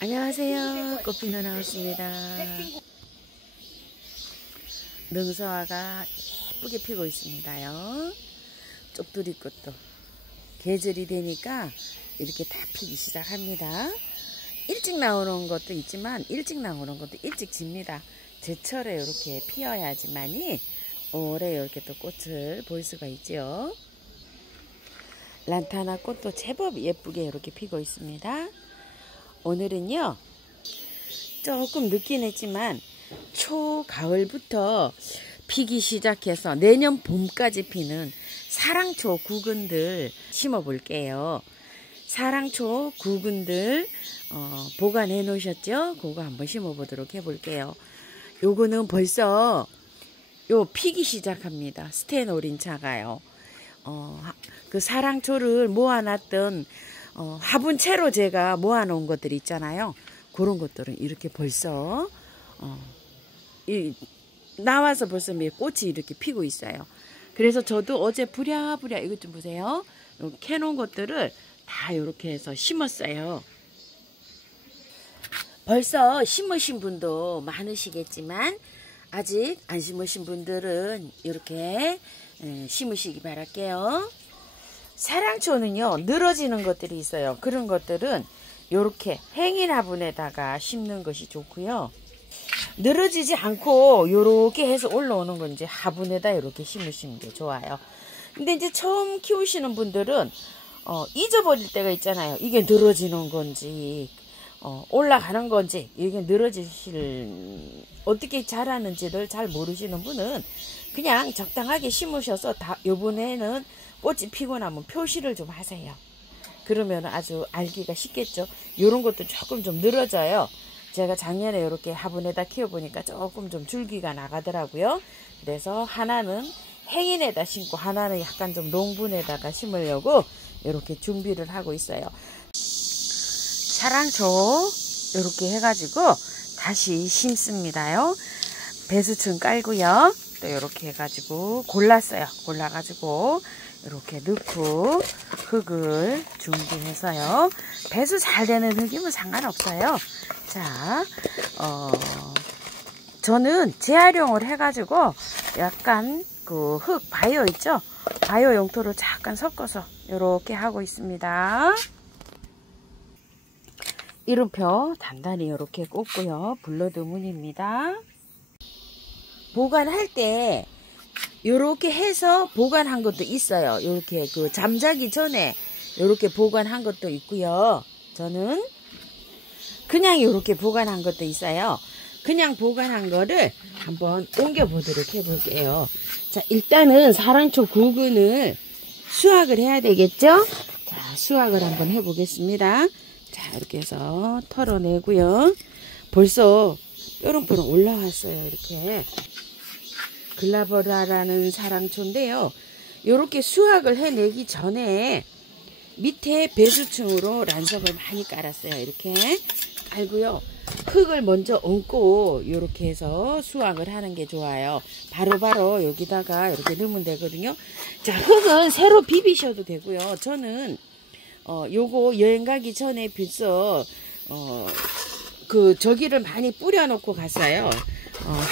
안녕하세요. 꽃피는 하우스입니다. 능서화가 예쁘게 피고 있습니다요. 쪽두리꽃도 계절이 되니까 이렇게 다 피기 시작합니다. 일찍 나오는 것도 있지만 일찍 나오는 것도 일찍 집니다. 제철에 이렇게 피어야지만이 오래 이렇게 또 꽃을 볼 수가 있죠. 란타나 꽃도 제법 예쁘게 이렇게 피고 있습니다. 오늘은요 조금 늦긴 했지만 초가을부터 피기 시작해서 내년 봄까지 피는 사랑초 구근들 심어 볼게요. 사랑초 구근들 보관해 놓으셨죠? 그거 한번 심어 보도록 해 볼게요. 요거는 벌써 피기 시작합니다. 스텐 오린차가요. 그 사랑초를 모아놨던 화분채로 제가 모아놓은 것들 있잖아요. 그런 것들은 이렇게 벌써 나와서 벌써 꽃이 이렇게 피고 있어요. 그래서 저도 어제 부랴부랴 이것 좀 보세요. 캐놓은 것들을 다 이렇게 해서 심었어요. 벌써 심으신 분도 많으시겠지만 아직 안 심으신 분들은 이렇게 심으시기 바랄게요. 사랑초는요 늘어지는 것들이 있어요. 그런 것들은 이렇게 행인 화분에다가 심는 것이 좋고요. 늘어지지 않고 이렇게 해서 올라오는 건 이제 화분에다 이렇게 심으시는 게 좋아요. 근데 이제 처음 키우시는 분들은 잊어버릴 때가 있잖아요. 이게 늘어지는 건지 올라가는 건지, 이게 어떻게 자라는지를 잘 모르시는 분은 그냥 적당하게 심으셔서 요번에는 꽃이 피고 나면 표시를 좀 하세요. 그러면 아주 알기가 쉽겠죠. 요런 것도 조금 좀 늘어져요. 제가 작년에 이렇게 화분에다 키워보니까 조금 좀 줄기가 나가더라고요. 그래서 하나는 행인에다 심고 하나는 약간 좀 농분에다가 심으려고 이렇게 준비를 하고 있어요. 사랑초 이렇게 해가지고 다시 심습니다요. 배수층 깔고요. 또 이렇게 해가지고 골라가지고 이렇게 넣고 흙을 준비해서요. 배수 잘 되는 흙이면 상관없어요. 자, 저는 재활용을 해가지고 약간 그 흙 바이오 있죠? 바이오 용토를 잠깐 섞어서 이렇게 하고 있습니다. 이름표 단단히 이렇게 꽂고요. 블러드문입니다. 보관할 때 이렇게 해서 보관한 것도 있어요. 이렇게 그 잠자기 전에 이렇게 보관한 것도 있고요. 저는 그냥 이렇게 보관한 것도 있어요. 그냥 보관한 거를 한번 옮겨 보도록 해 볼게요. 자, 일단은 사랑초 구근을 수확을 해야 되겠죠? 자, 수확을 한번 해 보겠습니다. 자, 이렇게 해서 털어내고요. 벌써 뾰롱뾰롱 올라왔어요. 이렇게 글라버라라는 사랑초인데요. 이렇게 수확을 해내기 전에 밑에 배수층으로 란석을 많이 깔았어요. 이렇게 깔고요. 흙을 먼저 얹고 이렇게 해서 수확을 하는 게 좋아요. 바로바로 여기다가 이렇게 넣으면 되거든요. 자, 흙은 새로 비비셔도 되고요. 저는 요거 여행 가기 전에 벌써 저기를 많이 뿌려놓고 갔어요.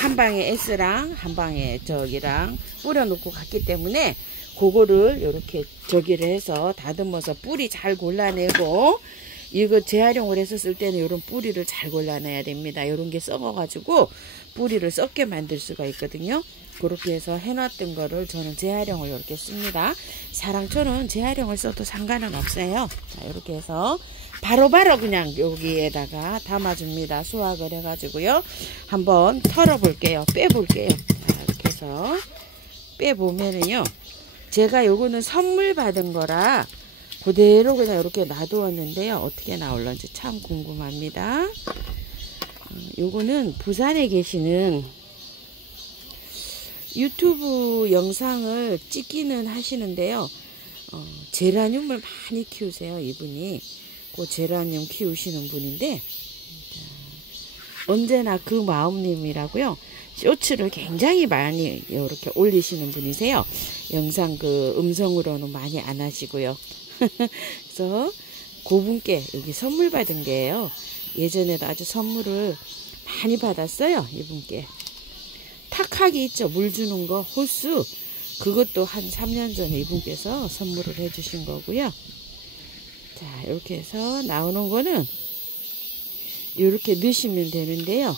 한 방에 S랑 한 방에 저기랑 뿌려놓고 갔기 때문에 그거를 이렇게 저기를 해서 다듬어서 뿌리 잘 골라내고, 이거 재활용을 했었을 때는 이런 뿌리를 잘 골라내야 됩니다. 이런 게 썩어가지고 뿌리를 썩게 만들 수가 있거든요. 그렇게 해서 해놨던 거를 저는 재활용을 이렇게 씁니다. 사랑초는 재활용을 써도 상관은 없어요. 자, 이렇게 해서 바로바로 그냥 여기에다가 담아줍니다. 수확을 해가지고요. 한번 털어볼게요. 빼볼게요. 자, 이렇게 해서 빼보면은요. 제가 요거는 선물 받은 거라 그대로 그냥 이렇게 놔두었는데요. 어떻게 나올런지 참 궁금합니다. 요거는 부산에 계시는 유튜브 영상을 찍기는 하시는데요. 제라늄을 많이 키우세요. 이분이 그 제라늄 키우시는 분인데, 언제나 그 마음님이라고요. 쇼츠를 굉장히 많이 이렇게 올리시는 분이세요. 영상 음성으로는 많이 안 하시고요. 그래서 그분께 여기 선물 받은 게예요. 예전에도 아주 선물을 많이 받았어요. 이분께. 탁하기 있죠. 물 주는 거, 호수. 그것도 한 3년 전에 이분께서 선물을 해주신 거고요. 자, 이렇게 해서 나오는 거는 이렇게 넣으시면 되는데요.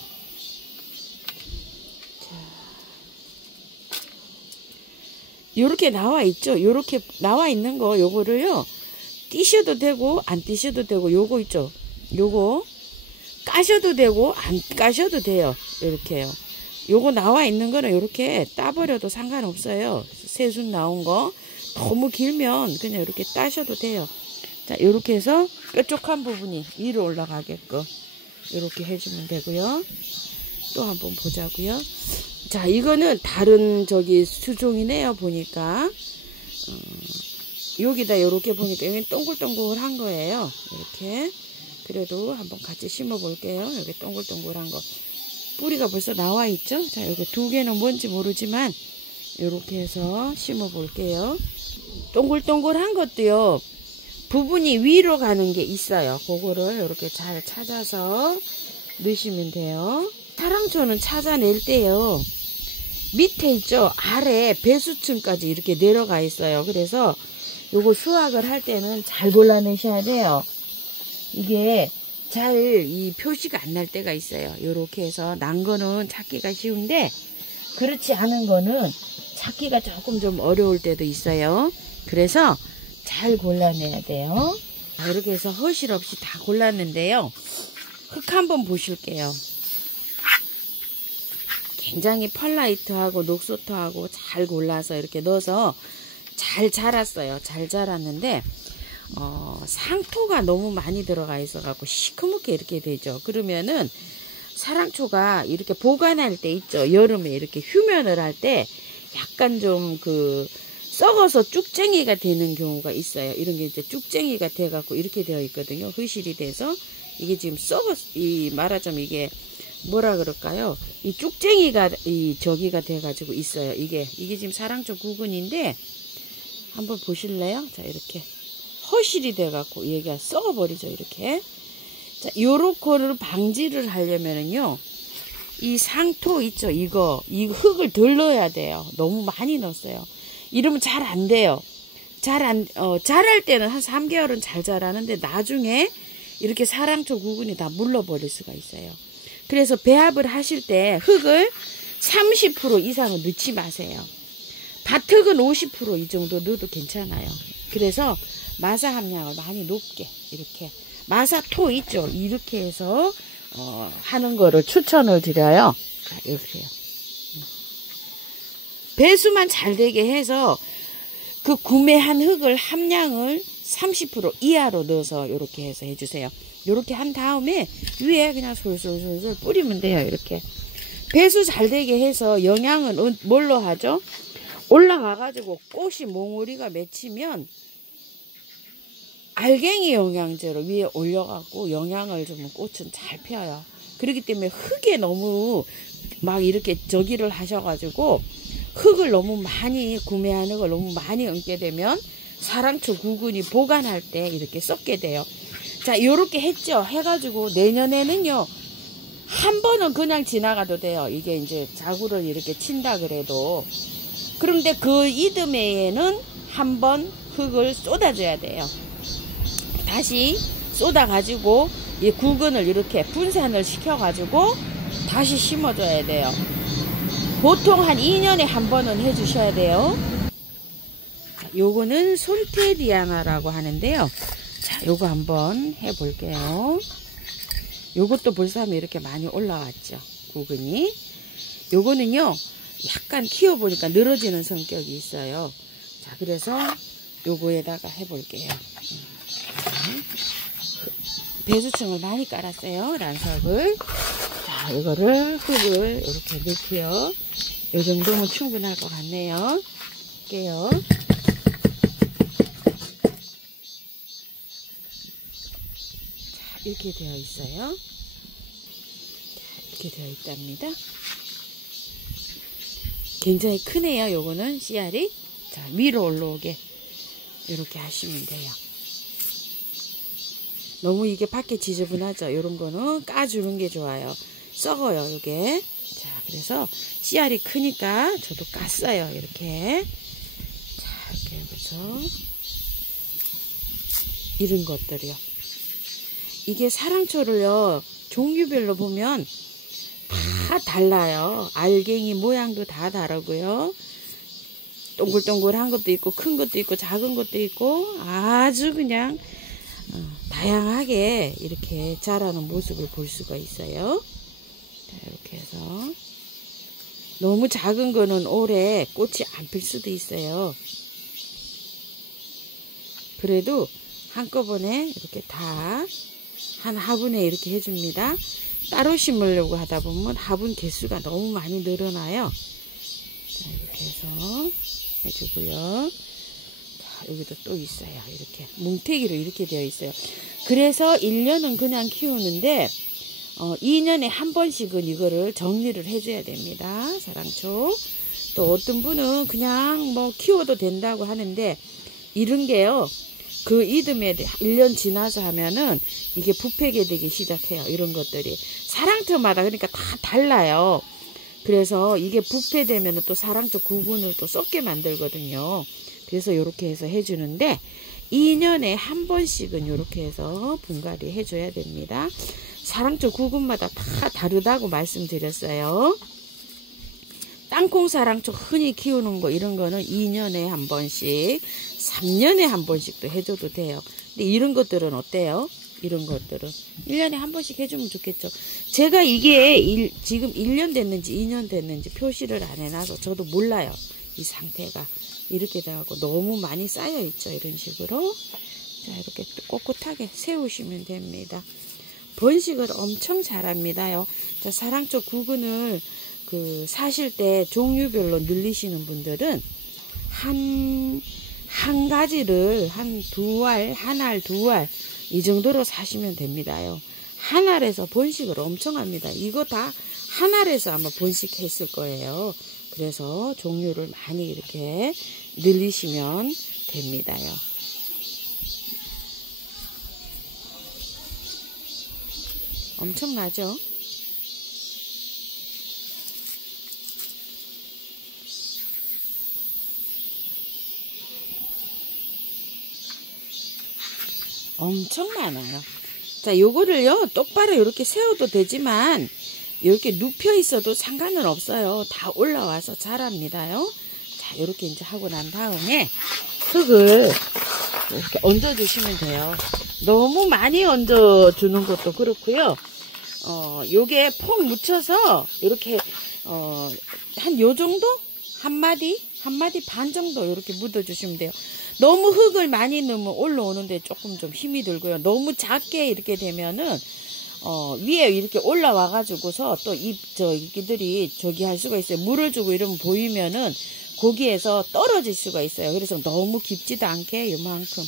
요렇게 나와 있죠. 요렇게 나와 있는 거 요거를요 띄셔도 되고 안 띄셔도 되고, 요거 있죠. 요거 까셔도 되고 안 까셔도 돼요. 요렇게요. 요거 나와 있는 거는 요렇게 따버려도 상관없어요. 새순 나온 거 너무 길면 그냥 이렇게 따셔도 돼요. 자, 요렇게 해서 뾰족한 부분이 위로 올라가게끔 요렇게 해주면 되고요. 또 한번 보자고요. 자, 이거는 다른 저기 수종이네요. 보니까 여기다 요렇게 보니까 여기 동글동글한 거예요. 이렇게. 그래도 한번 같이 심어 볼게요. 여기 동글동글한 거 뿌리가 벌써 나와 있죠. 자, 여기 두 개는 뭔지 모르지만 요렇게 해서 심어 볼게요. 동글동글한 것도요 부분이 위로 가는 게 있어요. 그거를 이렇게 잘 찾아서 넣으시면 돼요. 사랑초는 찾아낼 때요 밑에 있죠. 아래 배수층까지 이렇게 내려가 있어요. 그래서 요거 수확을 할 때는 잘 골라내셔야 돼요. 이게 잘 이 표시가 안 날 때가 있어요. 요렇게 해서 난 거는 찾기가 쉬운데 그렇지 않은 거는 찾기가 조금 좀 어려울 때도 있어요. 그래서 잘 골라내야 돼요. 이렇게 해서 허실 없이 다 골랐는데요. 흙 한번 보실게요. 굉장히 펄라이트하고 녹소토하고 잘 골라서 이렇게 넣어서 잘 자랐어요. 잘 자랐는데 상토가 너무 많이 들어가 있어 갖고 시커멓게 이렇게 되죠. 그러면은 사랑초가 이렇게 보관할 때 있죠. 여름에 이렇게 휴면을 할 때 약간 좀 썩어서 쭉쟁이가 되는 경우가 있어요. 이런 게 이제 쭉쟁이가 돼 갖고 이렇게 되어 있거든요. 흐실이 돼서 이게 지금 말하자면 이게 뭐라 그럴까요? 이 쭉쟁이가 저기가 돼 가지고 있어요. 이게 지금 사랑초 구근인데 한번 보실래요? 자, 이렇게 허실이 돼 갖고 얘가 썩어 버리죠. 이렇게. 자, 요렇게를 방지를 하려면은요. 이 상토 있죠. 이 흙을 덜 넣어야 돼요. 너무 많이 넣었어요. 이러면 잘 안 돼요. 자랄 때는 한 3개월은 잘 자라는데 나중에 이렇게 사랑초 구근이 다 물러버릴 수가 있어요. 그래서 배합을 하실 때 흙을 30% 이상은 넣지 마세요. 밭흙은 50% 이 정도 넣어도 괜찮아요. 그래서 마사 함량을 많이 높게 이렇게 마사토 있죠. 이렇게 해서 하는 거를 추천을 드려요. 자, 이렇게요. 배수만 잘 되게 해서 그 구매한 흙을 함량을 30% 이하로 넣어서 이렇게 해서 해주세요. 이렇게 한 다음에 위에 그냥 솔솔솔솔 뿌리면 돼요. 이렇게 배수 잘 되게 해서 영양은 뭘로 하죠? 올라가 가지고 꽃이 몽우리가 맺히면 알갱이 영양제로 위에 올려갖고 영양을 주면 꽃은 잘 펴요. 그렇기 때문에 흙에 너무 막 이렇게 저기를 하셔가지고 흙을 너무 많이 구매하는 걸 너무 많이 얹게 되면 사랑초 구근이 보관할 때 이렇게 썩게 돼요. 자, 요렇게 했죠. 해가지고 내년에는요 한 번은 그냥 지나가도 돼요. 이게 이제 자구를 이렇게 친다 그래도. 그런데 그 이듬해에는 한 번 흙을 쏟아줘야 돼요. 다시 쏟아가지고 이 구근을 이렇게 분산을 시켜가지고 다시 심어줘야 돼요. 보통 한 2년에 한 번은 해주셔야 돼요. 자, 요거는 손테디아나라고 하는데요. 자, 요거 한번 해볼게요. 요것도 벌써 하면 이렇게 많이 올라왔죠. 구근이. 요거는요, 약간 키워보니까 늘어지는 성격이 있어요. 자, 그래서 요거에다가 해볼게요. 배수층을 많이 깔았어요. 란석을. 자, 이거를 흙을 이렇게 넣고요. 이 정도면 충분할 것 같네요. 할게요. 자, 이렇게 되어 있어요. 자, 이렇게 되어 있답니다. 굉장히 크네요. 요거는 씨알이. 자, 위로 올라오게 이렇게 하시면 돼요. 너무 이게 밖에 지저분하죠. 이런 거는 까주는 게 좋아요. 썩어요, 이게. 자, 그래서 씨알이 크니까 저도 깠어요, 이렇게. 자, 이렇게 해서 이런 것들이요. 이게 사랑초를요, 종류별로 보면 다 달라요. 알갱이 모양도 다 다르고요. 동글동글한 것도 있고, 큰 것도 있고, 작은 것도 있고, 아주 그냥 다양하게 이렇게 자라는 모습을 볼 수가 있어요. 자, 이렇게 해서 너무 작은 거는 오래 꽃이 안 필 수도 있어요. 그래도 한꺼번에 이렇게 다 한 화분에 이렇게 해줍니다. 따로 심으려고 하다 보면 화분 개수가 너무 많이 늘어나요. 자, 이렇게 해서 해주고요. 자, 여기도 또 있어요. 이렇게 뭉태기로 이렇게 되어 있어요. 그래서 1년은 그냥 키우는데 2년에 한 번씩은 이거를 정리를 해줘야 됩니다. 사랑초. 또 어떤 분은 그냥 뭐 키워도 된다고 하는데 이런 게요. 그 이듬해 1년 지나서 하면은 이게 부패게 되기 시작해요. 이런 것들이. 사랑초마다 그러니까 다 달라요. 그래서 이게 부패되면 또 사랑초 구근을 또 썩게 만들거든요. 그래서 이렇게 해서 해주는데 2년에 한 번씩은 이렇게 해서 분갈이 해줘야 됩니다. 사랑초 구근마다 다 다르다고 말씀드렸어요. 땅콩 사랑초 흔히 키우는 거 이런 거는 2년에 한 번씩 3년에 한 번씩도 해줘도 돼요. 근데 이런 것들은 어때요? 이런 것들은 1년에 한 번씩 해주면 좋겠죠. 제가 이게 지금 1년 됐는지 2년 됐는지 표시를 안 해놔서 저도 몰라요. 이 상태가 이렇게 돼가고 너무 많이 쌓여 있죠. 이런 식으로. 자, 이렇게 꼿꼿하게 세우시면 됩니다. 번식을 엄청 잘합니다요. 자, 사랑초 구근을 사실 때 종류별로 늘리시는 분들은 한 가지를 한 한 알, 두 알 이 정도로 사시면 됩니다요. 한 알에서 번식을 엄청 합니다. 이거 다 한 알에서 아마 번식했을 거예요. 그래서 종류를 많이 이렇게 늘리시면 됩니다요. 엄청나죠? 엄청 많아요. 자, 요거를요, 똑바로 이렇게 세워도 되지만, 이렇게 눕혀 있어도 상관은 없어요. 다 올라와서 자랍니다요. 자, 이렇게 이제 하고 난 다음에, 흙을 이렇게 얹어주시면 돼요. 너무 많이 얹어주는 것도 그렇고요. 요게 폭 묻혀서, 이렇게, 한 요 정도? 한 마디 반 정도 이렇게 묻어주시면 돼요. 너무 흙을 많이 넣으면 올라오는데 조금 좀 힘이 들고요. 너무 작게 이렇게 되면은, 위에 이렇게 올라와 가지고서 또 이끼들이 저기 할 수가 있어요. 물을 주고 이러면 보이면은 거기에서 떨어질 수가 있어요. 그래서 너무 깊지도 않게 요만큼,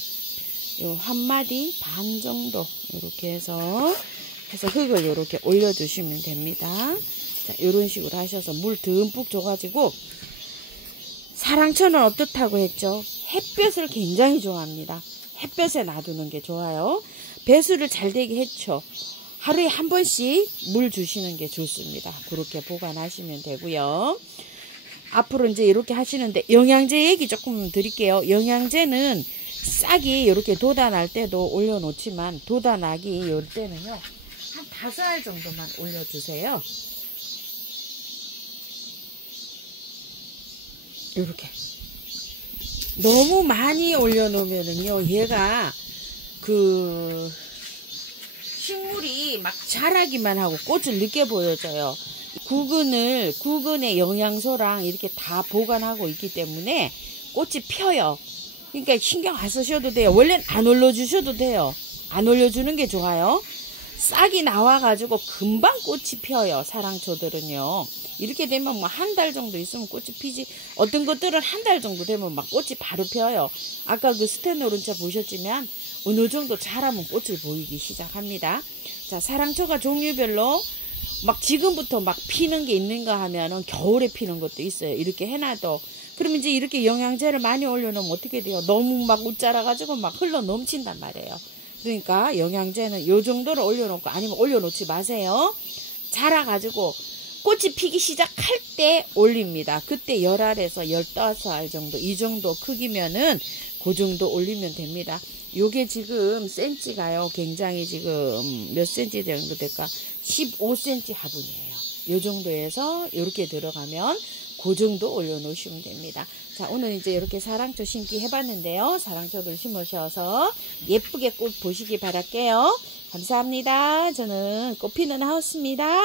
요 한 마디 반 정도 이렇게 해서 흙을 이렇게 올려주시면 됩니다. 자, 요런 식으로 하셔서 물 듬뿍 줘가지고, 사랑초는 어떻다고 했죠? 햇볕을 굉장히 좋아합니다. 햇볕에 놔두는 게 좋아요. 배수를 잘 되게 했죠. 하루에 한 번씩 물 주시는 게 좋습니다. 그렇게 보관하시면 되고요. 앞으로 이제 이렇게 하시는데 영양제 얘기 조금 드릴게요. 영양제는 싹이 이렇게 돋아날 때도 올려놓지만 돋아나기 요 때는요. 한 5알 정도만 올려주세요. 이렇게 너무 많이 올려놓으면은요, 얘가 식물이 막 자라기만 하고 꽃을 늦게 보여져요. 구근의 영양소랑 이렇게 다 보관하고 있기 때문에 꽃이 펴요. 그러니까 신경 안 쓰셔도 돼요. 원래는 안 올려주셔도 돼요. 안 올려주는 게 좋아요. 싹이 나와가지고 금방 꽃이 펴요. 사랑초들은요. 이렇게 되면 뭐 한 달 정도 있으면 꽃이 피지. 어떤 것들은 한 달 정도 되면 막 꽃이 바로 펴요. 아까 그 스테노른차 보셨지만 어느 정도 자라면 꽃을 보이기 시작합니다. 자, 사랑초가 종류별로 막 지금부터 막 피는 게 있는가 하면은 겨울에 피는 것도 있어요. 이렇게 해놔도. 그러면 이제 이렇게 영양제를 많이 올려놓으면 어떻게 돼요? 너무 막 웃자라가지고 막 흘러 넘친단 말이에요. 그러니까 영양제는 요 정도로 올려놓고 아니면 올려놓지 마세요. 자라가지고 꽃이 피기 시작할 때 올립니다. 그때 10알에서 15알 정도, 이 정도 크기면은 그 정도 올리면 됩니다. 요게 지금 센치가요, 굉장히 지금 몇 센치 정도 될까? 15cm 화분이에요. 요 정도에서 이렇게 들어가면 그 정도 올려놓으시면 됩니다. 자, 오늘 이제 이렇게 사랑초 심기 해봤는데요. 사랑초를 심으셔서 예쁘게 꽃 보시기 바랄게요. 감사합니다. 저는 꽃피는 하우스입니다.